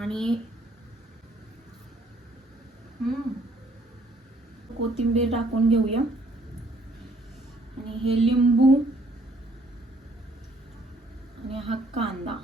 आणि कोथिंबीर टाकून घेऊया आणि हे लिंबू आणि हा कांदा.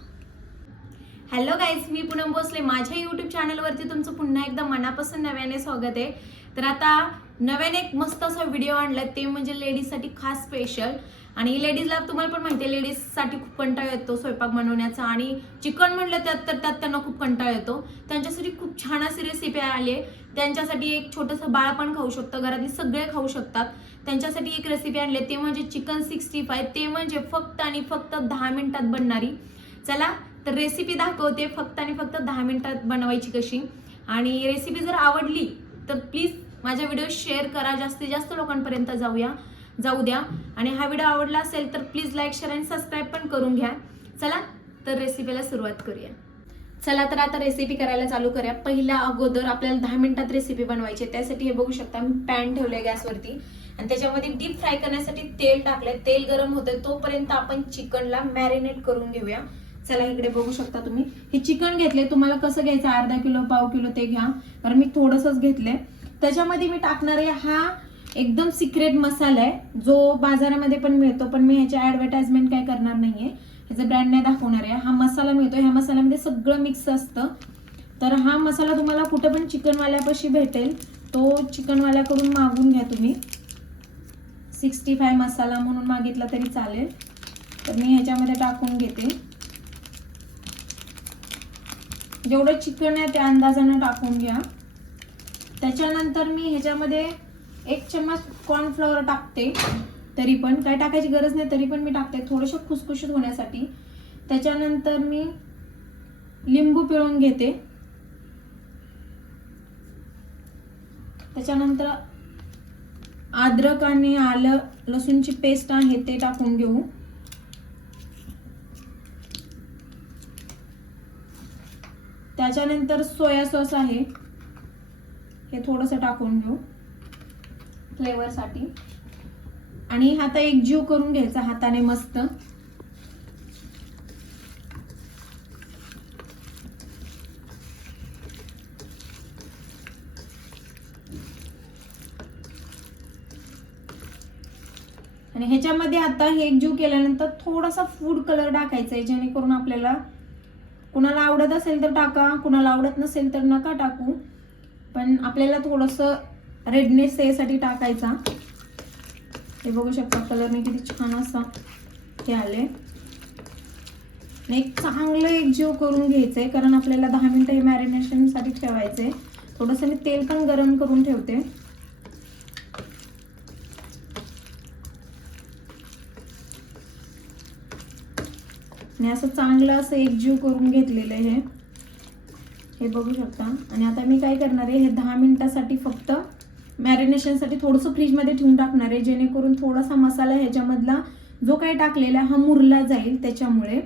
हॅलो गाईज, मी पूनम भोसले. माझ्या यूट्यूब चॅनलवरती तुमचं पुन्हा एकदा मनापासून नव्याने स्वागत आहे. तर आता नव्याने एक मस्त असा व्हिडिओ आणलाय, ते म्हणजे लेडीजसाठी खास स्पेशल. आणि लेडीजला तुम्हाला पण माहिती आहे, लेडीजसाठी खूप कंटाळा येतो स्वयंपाक बनवण्याचा, आणि चिकन म्हटलं त्यात त्यांना खूप कंटाळा येतो. त्यांच्यासाठी खूप छान अशी रेसिपी आली आहे. त्यांच्यासाठी एक छोटंसं बाळ पण खाऊ शकतं, घरातले सगळे खाऊ शकतात. त्यांच्यासाठी एक रेसिपी आणली, ते म्हणजे चिकन 65. ते म्हणजे फक्त आणि फक्त 10 मिनिटात बनणारी. चला तर रेसिपी दाखवते, फक्त आणि फक्त 10 मिनिटात बनवायची कशी. आणि रेसिपी जर आवडली तर प्लीज माझा व्हिडिओ शेअर करा, जास्तीत जास्त लोकांपर्यंत जाऊ द्या. आणि हा व्हिडिओ आवडला असेल तर प्लीज लाईक, शेअर आणि सबस्क्राईब पण करून घ्या. चला तर रेसिपीला सुरुवात करूया. चला तर आता रेसिपी करायला चालू करूया. पहिल्या अगोदर आपल्याला 10 मिनिटात रेसिपी बनवायची. त्यासाठी हे बघू शकता, मी पॅन ठेवलंय गॅसवरती आणि त्याच्यामध्ये डीप फ्राय करण्यासाठी तेल टाकलंय. तेल गरम होतंय तोपर्यंत आपण चिकनला मॅरिनेट करून घेऊया. चला इकडे बघू शकता तुम्ही, हे चिकन घेतले. तुम्हाला कसं घ्यायचं, अर्धा किलो पाव किलो ते घ्या, कारण मी थोडंसंच घेतलंय. त्याच्यामध्ये मी टाकणार आहे हा एकदम सिक्रेट मसाला आहे, जो बाजारामध्ये पण मिळतो, पण मी ह्याची ऍडव्हर्टाइजमेंट काय करणार नाहीये, ह्याचं ब्रँड नाही दाखवणार आहे. हा मसाला मिळतो, ह्या मसाल्यामध्ये सगळं मिक्स असतं. तर हा मसाला तुम्हाला कुठे पण चिकनवाल्यापाशी भेटेल, तो चिकनवाल्याकडून मागून घ्या तुम्ही. 65 मसाला म्हणून मागितला तरी चालेल. तर मी ह्याच्यामध्ये टाकून घेते. जेवढं चिकन आहे त्या अंदाजाने टाकून घ्या. त्याच्यानंतर मी ह्याच्यामध्ये 1 चम्मच कॉर्नफ्लॉवर टाकते. तरी पण काय टाकायची गरज नाही, तरी पण मी टाकते थोडंसं खुसखुशीत होण्यासाठी. त्याच्यानंतर मी लिंबू पिळून घेते. त्याच्यानंतर अद्रक आणि आलं लसूणची पेस्ट आहे ते टाकून घेऊ. त्याच्यानंतर सोया सॉस आहे, हे थोडंसं टाकून घेऊ फ्लेवरसाठी. आणि आता एकजीव करून घ्यायचा हाताने मस्त. आणि ह्याच्यामध्ये आता हे एकजीव केल्यानंतर थोडासा फूड कलर टाकायचा आहे, जेणेकरून आपल्याला, कुणाला आवडत असेल तर टाका, कुणाला आवडत नसेल तर नका टाकू, पण आपल्याला थोडंसं रेडनेस यासाठी टाकायचा. हे बघू शकता कलरने किती छान असा हे आले. एक चांगलं एकजीव करून घ्यायचंय, कारण आपल्याला 10 मिनिटं हे मॅरिनेशन साठी ठेवायचंय. थोडंसं मी तेल पण गरम करून ठेवते. आणि असं चांगलं असं एकजीव करून घेतलेलं आहे हे बघू शकता. आणि आता मी काय करणार आहे, हे 10 मिनिटासाठी फक्त मॅरिनेशनसाठी थोडंसं फ्रीजमध्ये ठेवून टाकणार आहे, जेणेकरून थोडासा मसाला ह्याच्यामधला जो काही टाकलेला हा मुरला जाईल त्याच्यामुळे.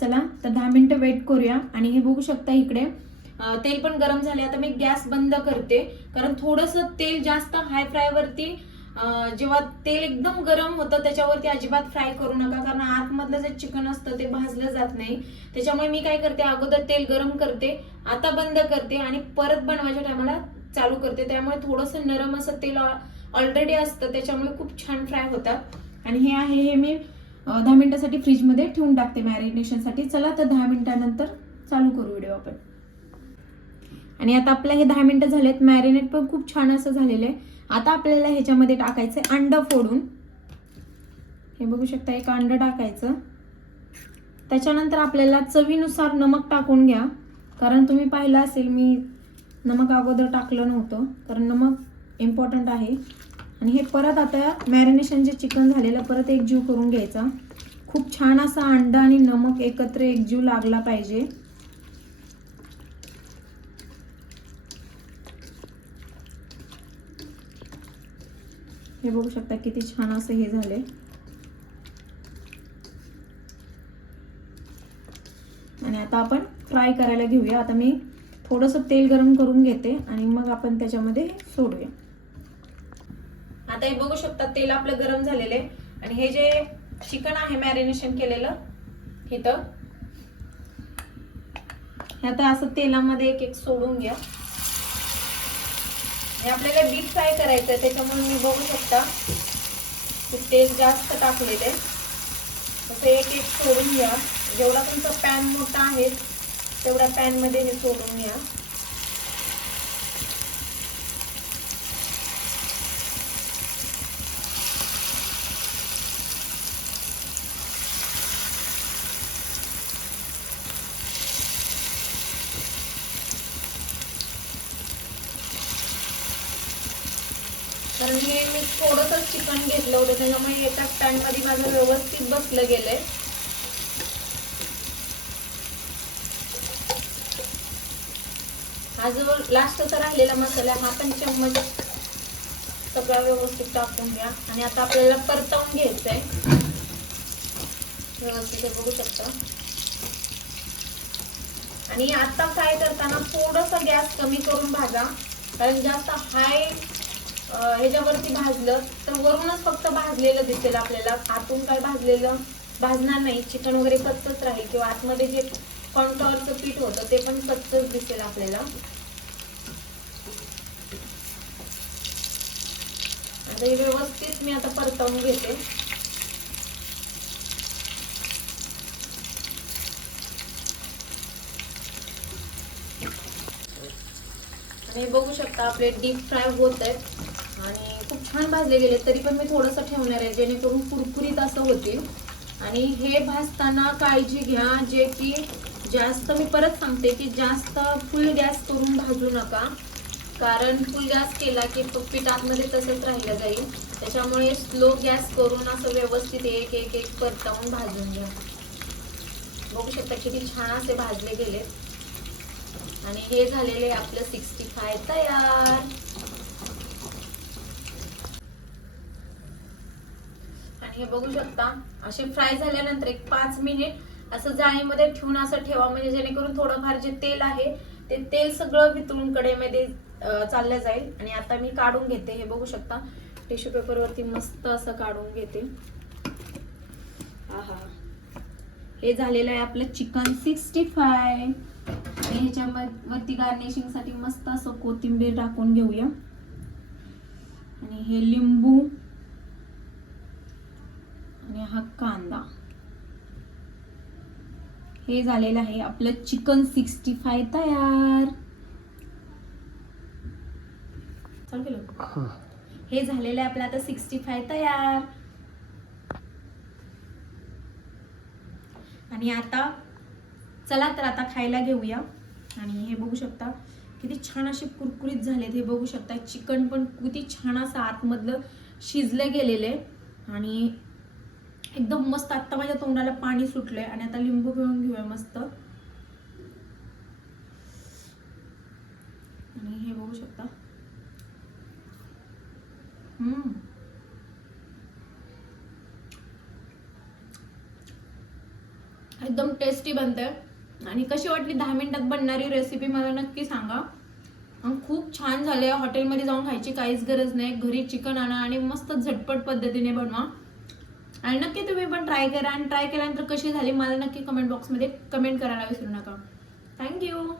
चला तर 10 मिनिटं वेट करूया. आणि हे बघू शकता इकडे तेल पण गरम झाले. आता मी गॅस बंद करते, कारण थोडंसं तेल जास्त हाय फ्रायवरती, जेव्हा तेल एकदम गरम होतं त्याच्यावरती अजिबात फ्राय करू नका, कारण आतमधलं जे चिकन असतं ते भाजलं जात नाही. त्याच्यामुळे मी काय करते, अगोदर तेल गरम करते, आता बंद करते आणि परत बनवायच्या टायमाला चालू करते. त्यामुळे थोडंसं नरम असं तेल ऑलरेडी असतं, त्याच्यामुळे खूप छान फ्राय होतात. आणि हे आहे, हे मी 10 मिनिटासाठी फ्रीजमध्ये ठेवून टाकते मॅरिनेशनसाठी. चला तर 10 मिनिटानंतर चालू करू व्हिडिओ आपण. आणि आता आपलं हे 10 मिनिटं झालेत, मॅरिनेट पण खूप छान असं झालेलं आहे. आता आपल्याला ह्याच्यामध्ये टाकायचं अंडं फोडून. हे बघू शकता, एक अंडं टाकायचं. त्याच्यानंतर आपल्याला चवीनुसार नमक टाकून घ्या, कारण तुम्ही पाहिलं असेल मी नमक अगोदर टाकलं नव्हतं, कारण नमक इम्पॉर्टंट आहे. आणि हे परत आता मॅरिनेशन जे चिकन झालेलं परत एकजीव करून घ्यायचा. खूप छान असा अंडा आणि नमक एकत्र एकजीव लागला पाहिजे. हे बघू शकता किती छान असं हे झाले. आणि आता आपण फ्राय करायला घेऊया. आता मी थोडंसं तेल गरम करून घेते आणि मग आपण त्याच्यामध्ये सोडूया. आता हे बघू शकता तेल आपलं गरम झालेलं आहे. आणि हे जे चिकन आहे मॅरिनेशन केलेलं, इथं हे आता असं तेलामध्ये एक एक सोडून घ्या. हे आपल्याला डीप फ्राय करायचं आहे, त्याच्यामुळे मी बघू शकता की तेल जास्त टाकलेले. असं एक एक सोडून घ्या. जेवढा तुमचा पॅन मोठा आहे तेवढ्या पॅन मध्ये हे सोडून घ्या. कारण हे मी थोडंसं चिकन घेतलं होतं, त्याच्यामुळे एकाच पॅन मध्ये माझं व्यवस्थित बसलं गेलंय. हा जो लास्टचा राहिलेला मसाला हा पण चम्मच सगळा व्यवस्थित टाकून घ्या. आणि आता आपल्याला परतवून घ्यायचंय व्यवस्थित, हे बघू शकता. आणि आता फ्राय करताना थोडंसं गॅस कमी करून भाजा, कारण जास्त हाय ह्याच्यावरती भाजलं तर वरूनच फक्त भाजलेलं दिसेल आपल्याला, आतून काय भाजलेलं भाजणार नाही. चिकन वगैरे कच्चच राहील किंवा आतमध्ये जे कॉर्नफ्लॉवरचं पीठ होतं ते पण कच्चच दिसेल आपल्याला. आता हे व्यवस्थित मी आता परतवून घेते. आणि बघू शकता आपले डीप फ्राय होत आहेत आणि खूप छान भाजले गेले. तरी पण मी थोडंसं ठेवणार आहे जेणेकरून कुरकुरीत असं होतील. आणि हे भाजताना काळजी घ्या, जे की जास्त, मी परत सांगते की जास्त फुल गॅस करून भाजू नका, कारण फुल गॅस केला की पीठ आतमध्ये तसंच राहिलं जाईल. त्याच्यामुळे स्लो गॅस करून असं व्यवस्थित एक एक एक परतवून भाजून घ्या. बघू शकता किती छान असे भाजले गेले. आणि हे झालेले आपलं 65 तयार. आणि हे बघू शकता असे फ्राय झाल्यानंतर एक 5 मिनिट असं जाळीमध्ये ठेवून असं ठेवा, म्हणजे जेणेकरून थोडंफार जे तेल आहे ते तेल सगळं वितळून कढईमध्ये चाललं जाईल. आणि आता मी काढून घेते. हे बघू शकता टिश्यू पेपर वरती मस्त असं काढून घेते. आहा, हे झालेलं आहे आपलं चिकन 65. आणि ह्याच्या वरती गार्निशिंग साठी मस्त असं कोथिंबीर टाकून घेऊया. आणि हे लिंबू आणि हा कांदा. हे झालेलं आहे आपलं चिकन 65 तयार. हे झालेलं आहे आपलं आता 65 तयार. आणि आता चला तर आता खायला घेऊया. आणि हे बघू शकता किती छान असे कुरकुरीत झालेत. हे बघू शकता चिकन पण किती छान असं आतमधलं शिजलं गेलेले आणि एकदम मस्त. आता माझ्या तोंडाला पाणी सुटलंय. आणि आता लिंबू पिळून घेऊया मस्त. आणि हे बघू शकता एकदम टेस्टी बनते. आणि कशी वाटली 10 मिनिटात बनणारी रेसिपी मला नक्की सांगा. खूप छान झाले. हॉटेलमध्ये जाऊन खायची काहीच गरज नाही. घरी चिकन आणा आणि मस्त झटपट पद्धतीने बनवा. आणि नक्की तुम्ही पण ट्राय करा. आणि ट्राय केल्यानंतर कशी झाली मला नक्की कमेंट बॉक्समध्ये कमेंट करायला विसरू नका. थँक्यू.